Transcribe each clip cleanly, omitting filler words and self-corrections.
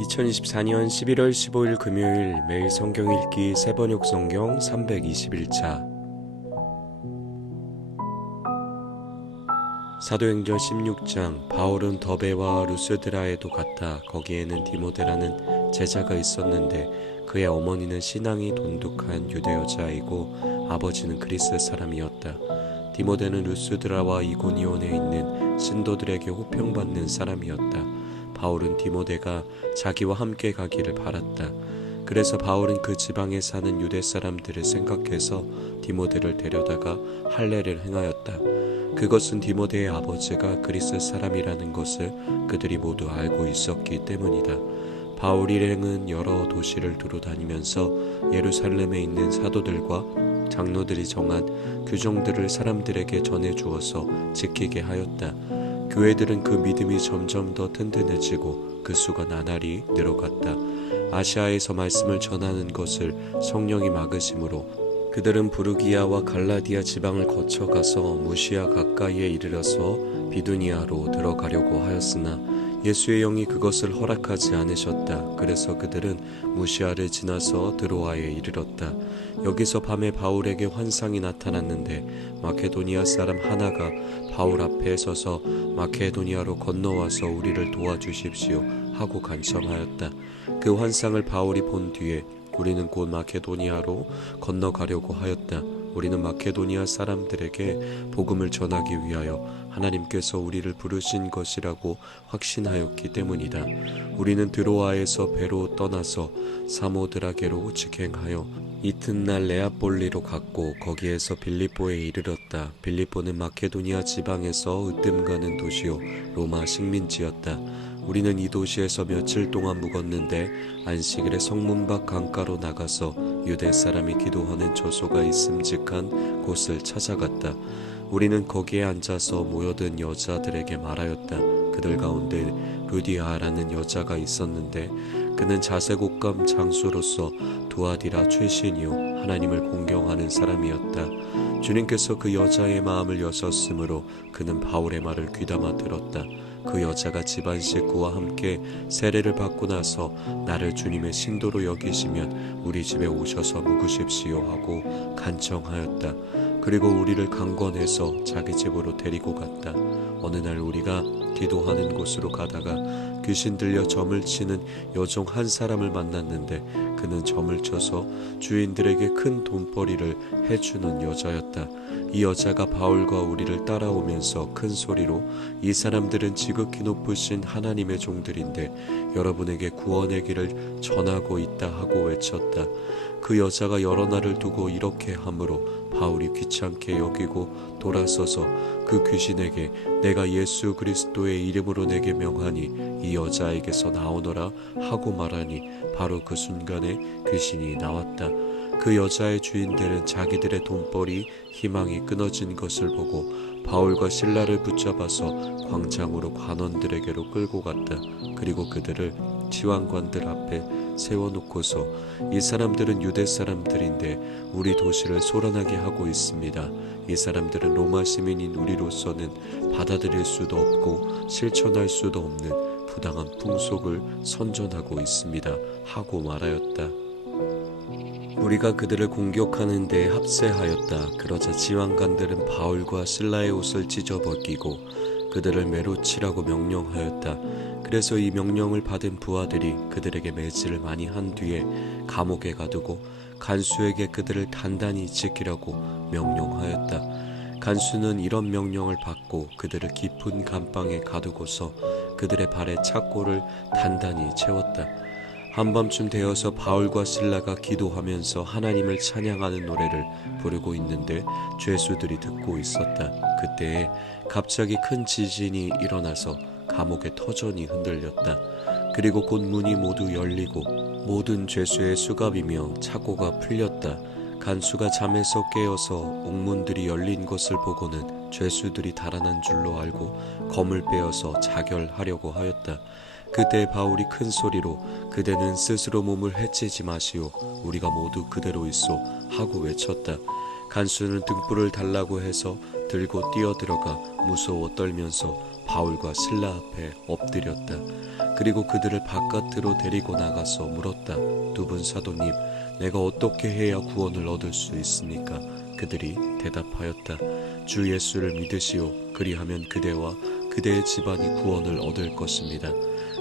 2024년 11월 15일 금요일 매일 성경 읽기 세번역 성경 321차 사도행전 16장 바울은 더베와 루스드라에도 갔다. 거기에는 디모데라는 제자가 있었는데 그의 어머니는 신앙이 돈독한 유대 여자이고 아버지는 그리스 사람이었다. 디모데는 루스드라와 이고니온에 있는 신도들에게 호평받는 사람이었다. 바울은 디모데가 자기와 함께 가기를 바랐다. 그래서 바울은 그 지방에 사는 유대 사람들을 생각해서 디모데를 데려다가 할례를 행하였다. 그것은 디모데의 아버지가 그리스 사람이라는 것을 그들이 모두 알고 있었기 때문이다. 바울 일행은 여러 도시를 두루 다니면서 예루살렘에 있는 사도들과 장로들이 정한 규정들을 사람들에게 전해주어서 지키게 하였다. 교회들은 그 믿음이 점점 더 튼튼해지고 그 수가 나날이 늘어갔다. 아시아에서 말씀을 전하는 것을 성령이 막으심으로 그들은 부르기아와 갈라디아 지방을 거쳐가서 무시아 가까이에 이르러서 비두니아로 들어가려고 하였으나 예수의 영이 그것을 허락하지 않으셨다. 그래서 그들은 무시아를 지나서 드로아에 이르렀다. 여기서 밤에 바울에게 환상이 나타났는데 마케도니아 사람 하나가 바울 앞에 서서 마케도니아로 건너와서 우리를 도와주십시오 하고 간청하였다. 그 환상을 바울이 본 뒤에 우리는 곧 마케도니아로 건너가려고 하였다. 우리는 마케도니아 사람들에게 복음을 전하기 위하여 하나님께서 우리를 부르신 것이라고 확신하였기 때문이다. 우리는 드로아에서 배로 떠나서 사모드라게로 직행하여 이튿날 네아폴리로 갔고 거기에서 빌립보에 이르렀다. 빌립보는 마케도니아 지방에서 으뜸 가는 도시요 로마 식민지였다. 우리는 이 도시에서 며칠 동안 묵었는데 안식일에 성문 밖 강가로 나가서 유대 사람이 기도하는 처소가 있음직한 곳을 찾아갔다. 우리는 거기에 앉아서 모여든 여자들에게 말하였다. 그들 가운데 루디아라는 여자가 있었는데 그는 자색옷감 장수로서 두아디라 출신이요 하나님을 공경하는 사람이었다. 주님께서 그 여자의 마음을 여셨으므로 그는 바울의 말을 귀담아 들었다. 그 여자가 집안 식구와 함께 세례를 받고 나서 나를 주님의 신도로 여기시면 우리 집에 오셔서 묵으십시오 하고 간청하였다. 그리고 우리를 강권해서 자기 집으로 데리고 갔다. 어느 날 우리가 기도하는 곳으로 가다가 귀신 들려 점을 치는 여종 한 사람을 만났는데 그는 점을 쳐서 주인들에게 큰 돈벌이를 해주는 여자였다. 이 여자가 바울과 우리를 따라오면서 큰 소리로 이 사람들은 지극히 높으신 하나님의 종들인데 여러분에게 구원의 길을 전하고 있다 하고 외쳤다. 그 여자가 여러 날을 두고 이렇게 하므로 바울이 귀찮게 여기고 돌아서서 그 귀신에게 내가 예수 그리스도의 이름으로 내게 명하니 이 여자에게서 나오너라 하고 말하니 바로 그 순간에 귀신이 나왔다. 그 여자의 주인들은 자기들의 돈벌이 희망이 끊어진 것을 보고 바울과 실라를 붙잡아서 광장으로 관원들에게로 끌고 갔다. 그리고 그들을 지왕관들 앞에 세워놓고서 이 사람들은 유대 사람들인데 우리 도시를 소란하게 하고 있습니다. 이 사람들은 로마 시민인 우리로서는 받아들일 수도 없고 실천할 수도 없는 부당한 풍속을 선전하고 있습니다 하고 말하였다. 우리가 그들을 공격하는 데 합세하였다. 그러자 지왕관들은 바울과 실라의 옷을 찢어 벗기고 그들을 매로 치라고 명령하였다. 그래서 이 명령을 받은 부하들이 그들에게 매질을 많이 한 뒤에 감옥에 가두고 간수에게 그들을 단단히 지키라고 명령하였다. 간수는 이런 명령을 받고 그들을 깊은 감방에 가두고서 그들의 발에 착고를 단단히 채웠다. 한밤쯤 되어서 바울과 실라가 기도하면서 하나님을 찬양하는 노래를 부르고 있는데 죄수들이 듣고 있었다. 그때에 갑자기 큰 지진이 일어나서 감옥의 터전이 흔들렸다. 그리고 곧 문이 모두 열리고 모든 죄수의 수갑이며 착고가 풀렸다. 간수가 잠에서 깨어서 옥문들이 열린 것을 보고는 죄수들이 달아난 줄로 알고 검을 빼어서 자결하려고 하였다. 그때 바울이 큰 소리로 그대는 스스로 몸을 해치지 마시오 우리가 모두 그대로 있소 하고 외쳤다. 간수는 등불을 달라고 해서 들고 뛰어들어가 무서워 떨면서 바울과 실라 앞에 엎드렸다. 그리고 그들을 바깥으로 데리고 나가서 물었다. 두 분 사도님, 내가 어떻게 해야 구원을 얻을 수 있습니까? 그들이 대답하였다. 주 예수를 믿으시오. 그리하면 그대와 그대의 집안이 구원을 얻을 것입니다.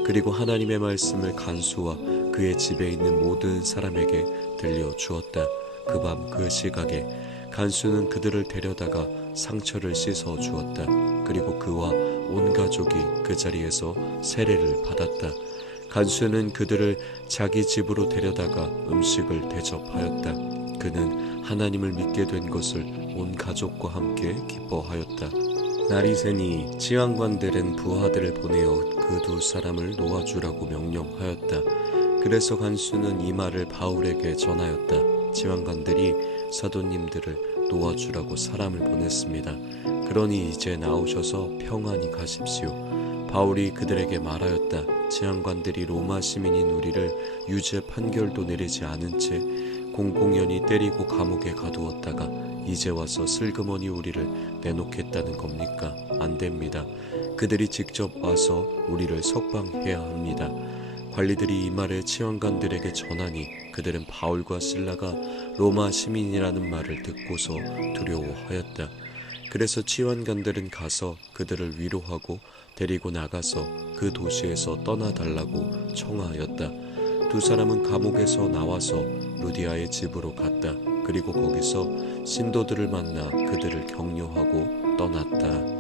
그리고 하나님의 말씀을 간수와 그의 집에 있는 모든 사람에게 들려주었다. 그 밤 그 시각에 간수는 그들을 데려다가 상처를 씻어 주었다. 그리고 그와 온 가족이 그 자리에서 세례를 받았다. 간수는 그들을 자기 집으로 데려다가 음식을 대접하였다. 그는 하나님을 믿게 된 것을 온 가족과 함께 기뻐하였다. 날이 새니 지왕관들은 부하들을 보내어 그 두 사람을 놓아주라고 명령하였다. 그래서 간수는 이 말을 바울에게 전하였다. 지왕관들이 사도님들을 놓아주라고 사람을 보냈습니다. 그러니 이제 나오셔서 평안히 가십시오. 바울이 그들에게 말하였다. 지왕관들이 로마 시민인 우리를 유죄 판결도 내리지 않은 채 공공연히 때리고 감옥에 가두었다가 이제 와서 슬그머니 우리를 내놓겠다는 겁니까? 안 됩니다. 그들이 직접 와서 우리를 석방해야 합니다. 관리들이 이 말을 치원관들에게 전하니 그들은 바울과 실라가 로마 시민이라는 말을 듣고서 두려워하였다. 그래서 치원관들은 가서 그들을 위로하고 데리고 나가서 그 도시에서 떠나달라고 청하였다. 두 사람은 감옥에서 나와서 루디아의 집으로 갔다. 그리고 거기서 신도들을 만나 그들을 격려하고 떠났다.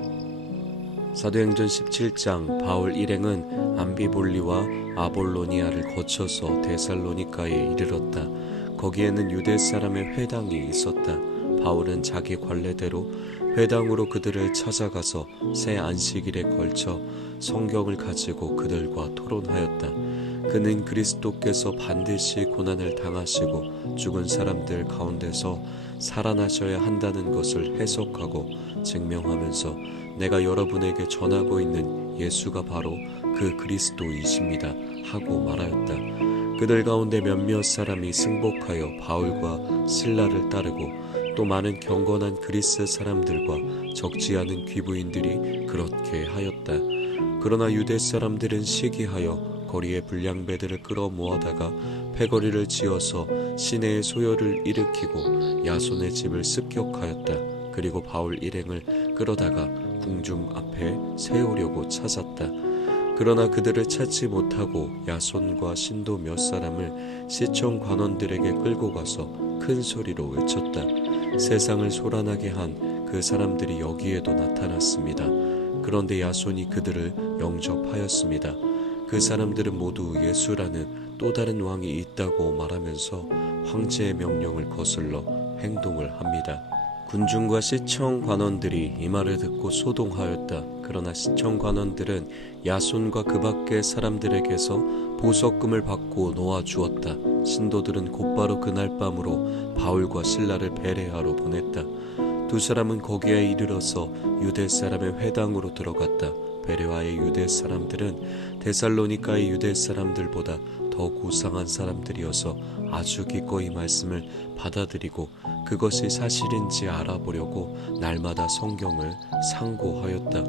사도행전 17장 바울 일행은 암비볼리와 아볼로니아를 거쳐서 데살로니가에 이르렀다. 거기에는 유대 사람의 회당이 있었다. 바울은 자기 관례대로 회당으로 그들을 찾아가서 새 안식일에 걸쳐 성경을 가지고 그들과 토론하였다. 그는 그리스도께서 반드시 고난을 당하시고 죽은 사람들 가운데서 살아나셔야 한다는 것을 해석하고 증명하면서 내가 여러분에게 전하고 있는 예수가 바로 그 그리스도이십니다 하고 말하였다. 그들 가운데 몇몇 사람이 승복하여 바울과 실라를 따르고 또 많은 경건한 그리스 사람들과 적지 않은 귀부인들이 그렇게 하였다. 그러나 유대 사람들은 시기하여 거리에 불량배들을 끌어 모아다가 패거리를 지어서 시내의 소요를 일으키고 야손의 집을 습격하였다. 그리고 바울 일행을 끌어다가 궁중 앞에 세우려고 찾았다. 그러나 그들을 찾지 못하고 야손과 신도 몇 사람을 시청 관원들에게 끌고 가서 큰 소리로 외쳤다. 세상을 소란하게 한 그 사람들이 여기에도 나타났습니다. 그런데 야손이 그들을 영접하였습니다. 그 사람들은 모두 예수라는 또 다른 왕이 있다고 말하면서 황제의 명령을 거슬러 행동을 합니다. 군중과 시청 관원들이 이 말을 듣고 소동하였다. 그러나 시청 관원들은 야손과 그 밖의 사람들에게서 보석금을 받고 놓아주었다. 신도들은 곧바로 그날 밤으로 바울과 실라를 베레아로 보냈다. 두 사람은 거기에 이르러서 유대 사람의 회당으로 들어갔다. 베레아의 유대 사람들은 데살로니가의 유대 사람들보다 더 고상한 사람들이어서 아주 기꺼이 말씀을 받아들이고 그것이 사실인지 알아보려고 날마다 성경을 상고하였다.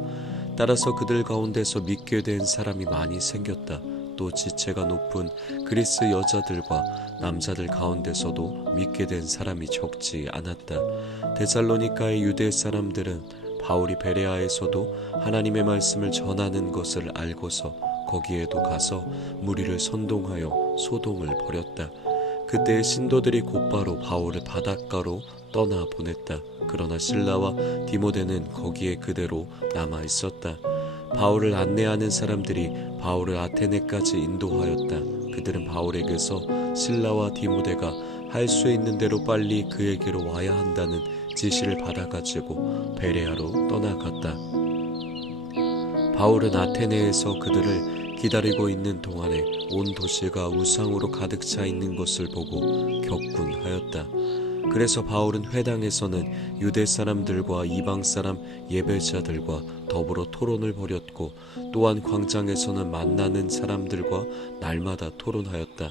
따라서 그들 가운데서 믿게 된 사람이 많이 생겼다. 또 지체가 높은 그리스 여자들과 남자들 가운데서도 믿게 된 사람이 적지 않았다. 데살로니가의 유대 사람들은 바울이 베레아에서도 하나님의 말씀을 전하는 것을 알고서 거기에도 가서 무리를 선동하여 소동을 벌였다. 그때 신도들이 곧바로 바울을 바닷가로 떠나 보냈다. 그러나 실라와 디모데는 거기에 그대로 남아 있었다. 바울을 안내하는 사람들이 바울을 아테네까지 인도하였다. 그들은 바울에게서 실라와 디모데가 할 수 있는 대로 빨리 그에게로 와야 한다는 지시를 받아가지고 베레아로 떠나갔다. 바울은 아테네에서 그들을 기다리고 있는 동안에 온 도시가 우상으로 가득 차 있는 것을 보고 격분하였다. 그래서 바울은 회당에서는 유대 사람들과 이방 사람 예배자들과 더불어 토론을 벌였고 또한 광장에서는 만나는 사람들과 날마다 토론하였다.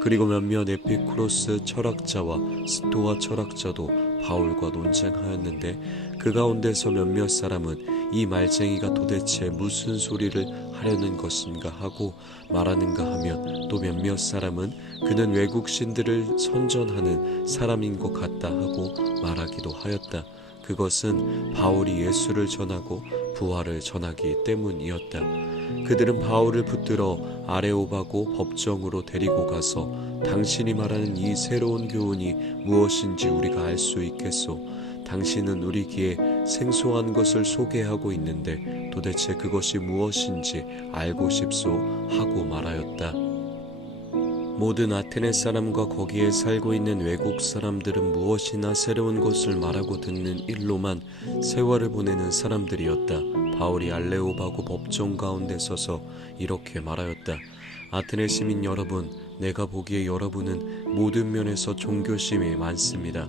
그리고 몇몇 에피쿠로스 철학자와 스토아 철학자도 바울과 논쟁하였는데 그 가운데서 몇몇 사람은 이 말쟁이가 도대체 무슨 소리를 하려는 것인가 하고 말하는가 하면 또 몇몇 사람은 그는 외국 신들을 선전하는 사람인 것 같다 하고 말하기도 하였다. 그것은 바울이 예수를 전하고 부활을 전하기 때문이었다. 그들은 바울을 붙들어 아레오바고 법정으로 데리고 가서 당신이 말하는 이 새로운 교훈이 무엇인지 우리가 알 수 있겠소? 당신은 우리 귀에 생소한 것을 소개하고 있는데 도대체 그것이 무엇인지 알고 싶소? 하고 말하였다. 모든 아테네 사람과 거기에 살고 있는 외국 사람들은 무엇이나 새로운 것을 말하고 듣는 일로만 세월을 보내는 사람들이었다. 바울이 알레오바고 법정 가운데 서서 이렇게 말하였다. 아테네 시민 여러분, 내가 보기에 여러분은 모든 면에서 종교심이 많습니다.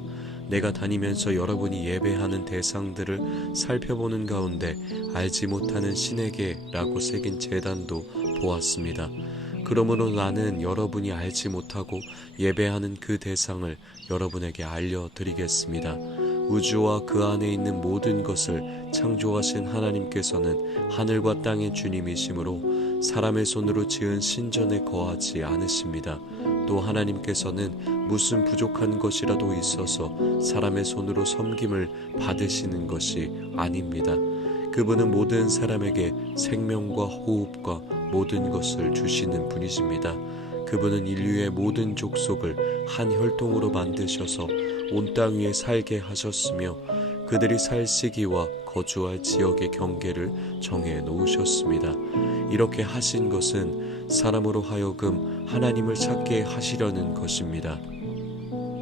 내가 다니면서 여러분이 예배하는 대상들을 살펴보는 가운데 알지 못하는 신에게라고 새긴 제단도 보았습니다. 그러므로 나는 여러분이 알지 못하고 예배하는 그 대상을 여러분에게 알려드리겠습니다. 우주와 그 안에 있는 모든 것을 창조하신 하나님께서는 하늘과 땅의 주님이시므로 사람의 손으로 지은 신전에 거하지 않으십니다. 또 하나님께서는 무슨 부족한 것이라도 있어서 사람의 손으로 섬김을 받으시는 것이 아닙니다. 그분은 모든 사람에게 생명과 호흡과 모든 것을 주시는 분이십니다. 그분은 인류의 모든 족속을 한 혈통으로 만드셔서 온 땅 위에 살게 하셨으며 그들이 살 시기와 거주할 지역의 경계를 정해 놓으셨습니다. 이렇게 하신 것은 사람으로 하여금 하나님을 찾게 하시려는 것입니다.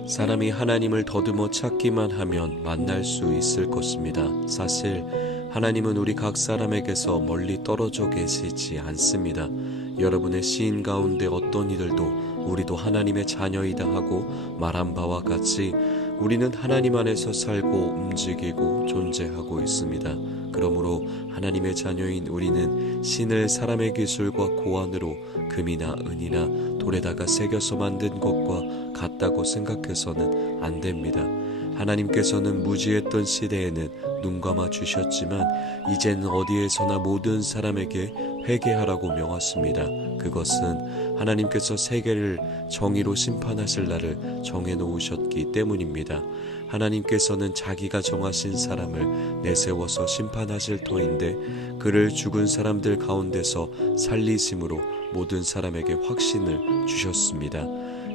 사람이 하나님을 더듬어 찾기만 하면 만날 수 있을 것입니다. 사실 하나님은 우리 각 사람에게서 멀리 떨어져 계시지 않습니다. 여러분의 시인 가운데 어떤 이들도 우리도 하나님의 자녀이다 하고 말한 바와 같이 우리는 하나님 안에서 살고 움직이고 존재하고 있습니다. 그러므로 하나님의 자녀인 우리는 신을 사람의 기술과 고안으로 금이나 은이나 돌에다가 새겨서 만든 것과 같다고 생각해서는 안 됩니다. 하나님께서는 무지했던 시대에는 눈 감아 주셨지만 이제는 어디에서나 모든 사람에게 회개하라고 명하십니다. 그것은 하나님께서 세계를 정의로 심판하실 날을 정해놓으셨기 때문입니다. 하나님께서는 자기가 정하신 사람을 내세워서 심판하실 터인데 그를 죽은 사람들 가운데서 살리심으로 모든 사람에게 확신을 주셨습니다.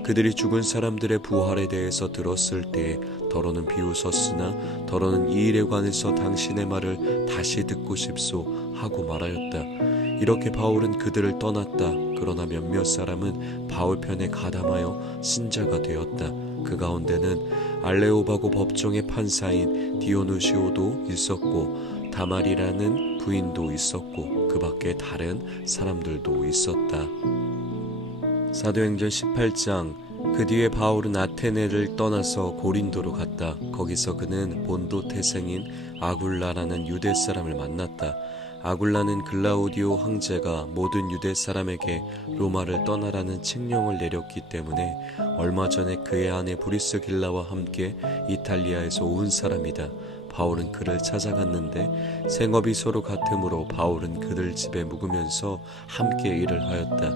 그들이 죽은 사람들의 부활에 대해서 들었을 때에 더러는 비웃었으나 더러는 이 일에 관해서 당신의 말을 다시 듣고 싶소 하고 말하였다. 이렇게 바울은 그들을 떠났다. 그러나 몇몇 사람은 바울 편에 가담하여 신자가 되었다. 그 가운데는 알레오바고 법정의 판사인 디오누시오도 있었고 다말이라는 부인도 있었고 그 밖에 다른 사람들도 있었다. 사도행전 18장. 그 뒤에 바울은 아테네를 떠나서 고린도로 갔다. 거기서 그는 본도 태생인 아굴라라는 유대 사람을 만났다. 아굴라는 글라우디오 황제가 모든 유대 사람에게 로마를 떠나라는 칙령을 내렸기 때문에 얼마 전에 그의 아내 브리스길라와 함께 이탈리아에서 온 사람이다. 바울은 그를 찾아갔는데 생업이 서로 같으므로 바울은 그들 집에 묵으면서 함께 일을 하였다.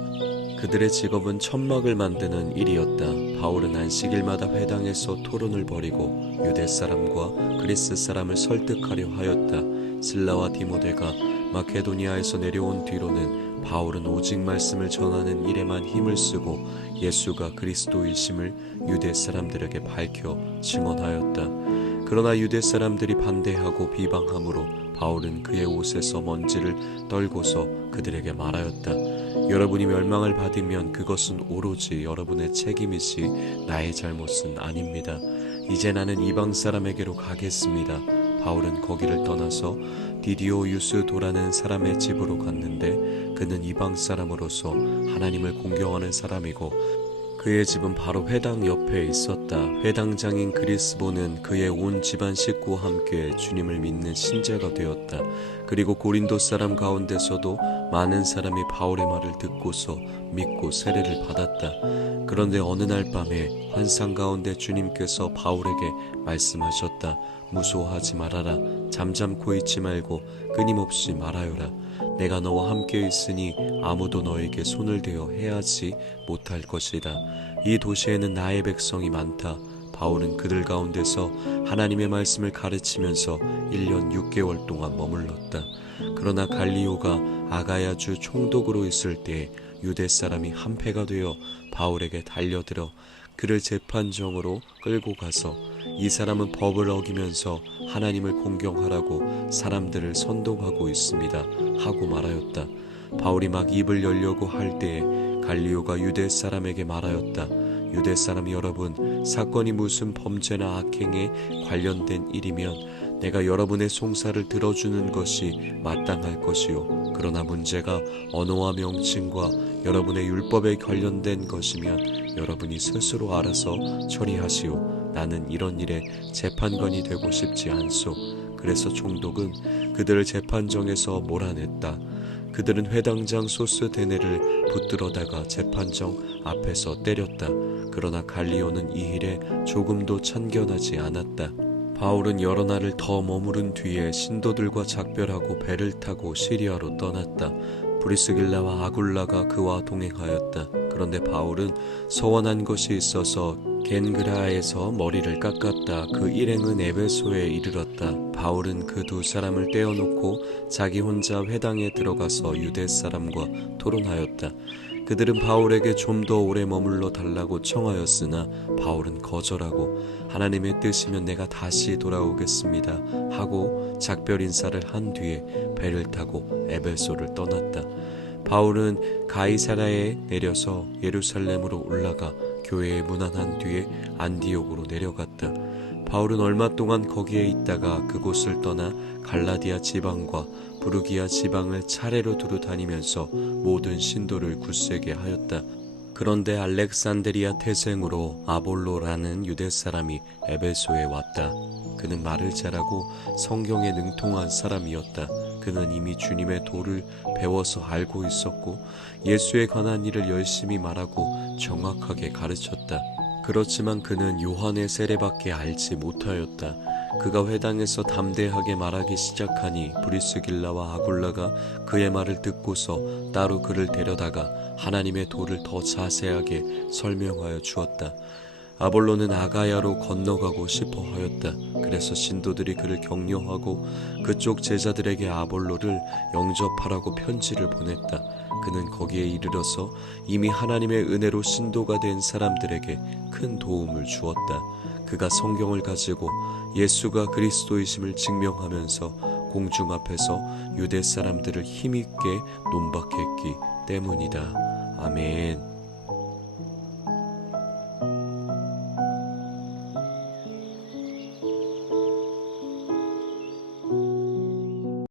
그들의 직업은 천막을 만드는 일이었다. 바울은 안식일마다 회당에서 토론을 벌이고 유대 사람과 그리스 사람을 설득하려 하였다. 실라와 디모데가 마케도니아에서 내려온 뒤로는 바울은 오직 말씀을 전하는 일에만 힘을 쓰고 예수가 그리스도이심을 유대 사람들에게 밝혀 증언하였다. 그러나 유대 사람들이 반대하고 비방함으로 바울은 그의 옷에서 먼지를 떨고서 그들에게 말하였다. 여러분이 멸망을 받으면 그것은 오로지 여러분의 책임이지 나의 잘못은 아닙니다. 이제 나는 이방 사람에게로 가겠습니다. 바울은 거기를 떠나서 디디오유스도라는 사람의 집으로 갔는데 그는 이방 사람으로서 하나님을 공경하는 사람이고 그의 집은 바로 회당 옆에 있었다. 회당장인 그리스보는 그의 온 집안 식구와 함께 주님을 믿는 신자가 되었다. 그리고 고린도 사람 가운데서도 많은 사람이 바울의 말을 듣고서 믿고 세례를 받았다. 그런데 어느 날 밤에 환상 가운데 주님께서 바울에게 말씀하셨다. 무소하지 말아라. 잠잠코 있지 말고 끊임없이 말하여라. 내가 너와 함께 있으니 아무도 너에게 손을 대어 해하지 못할 것이다. 이 도시에는 나의 백성이 많다. 바울은 그들 가운데서 하나님의 말씀을 가르치면서 1년 6개월 동안 머물렀다. 그러나 갈리오가 아가야주 총독으로 있을 때에 유대 사람이 한패가 되어 바울에게 달려들어 그를 재판정으로 끌고 가서 이 사람은 법을 어기면서 하나님을 공경하라고 사람들을 선동하고 있습니다 하고 말하였다. 바울이 막 입을 열려고 할 때에 갈리오가 유대 사람에게 말하였다. 유대 사람 여러분, 사건이 무슨 범죄나 악행에 관련된 일이면 내가 여러분의 송사를 들어주는 것이 마땅할 것이요. 그러나 문제가 언어와 명칭과 여러분의 율법에 관련된 것이면 여러분이 스스로 알아서 처리하시오. 나는 이런 일에 재판관이 되고 싶지 않소. 그래서 총독은 그들을 재판정에서 몰아냈다. 그들은 회당장 소스데네를 붙들어다가 재판정 앞에서 때렸다. 그러나 갈리오는 이 일에 조금도 참견하지 않았다. 바울은 여러 날을 더 머무른 뒤에 신도들과 작별하고 배를 타고 시리아로 떠났다. 브리스길라와 아굴라가 그와 동행하였다. 그런데 바울은 서원한 것이 있어서 겐그라에서 머리를 깎았다. 그 일행은 에베소에 이르렀다. 바울은 그 두 사람을 떼어놓고 자기 혼자 회당에 들어가서 유대 사람과 토론하였다. 그들은 바울에게 좀 더 오래 머물러 달라고 청하였으나 바울은 거절하고 하나님의 뜻이면 내가 다시 돌아오겠습니다 하고 작별 인사를 한 뒤에 배를 타고 에베소를 떠났다. 바울은 가이사라에 내려서 예루살렘으로 올라가 교회에 문안한 뒤에 안디옥으로 내려갔다. 바울은 얼마 동안 거기에 있다가 그곳을 떠나 갈라디아 지방과 부르기아 지방을 차례로 두루 다니면서 모든 신도를 굳세게 하였다. 그런데 알렉산드리아 태생으로 아볼로라는 유대 사람이 에베소에 왔다. 그는 말을 잘하고 성경에 능통한 사람이었다. 그는 이미 주님의 도를 배워서 알고 있었고 예수에 관한 일을 열심히 말하고 정확하게 가르쳤다. 그렇지만 그는 요한의 세례밖에 알지 못하였다. 그가 회당에서 담대하게 말하기 시작하니 브리스길라와 아굴라가 그의 말을 듣고서 따로 그를 데려다가 하나님의 도를 더 자세하게 설명하여 주었다. 아볼로는 아가야로 건너가고 싶어 하였다. 그래서 신도들이 그를 격려하고 그쪽 제자들에게 아볼로를 영접하라고 편지를 보냈다. 그는 거기에 이르러서 이미 하나님의 은혜로 신도가 된 사람들에게 큰 도움을 주었다. 그가 성경을 가지고 예수가 그리스도이심을 증명하면서 공중 앞에서 유대 사람들을 힘있게 논박했기 때문이다. 아멘.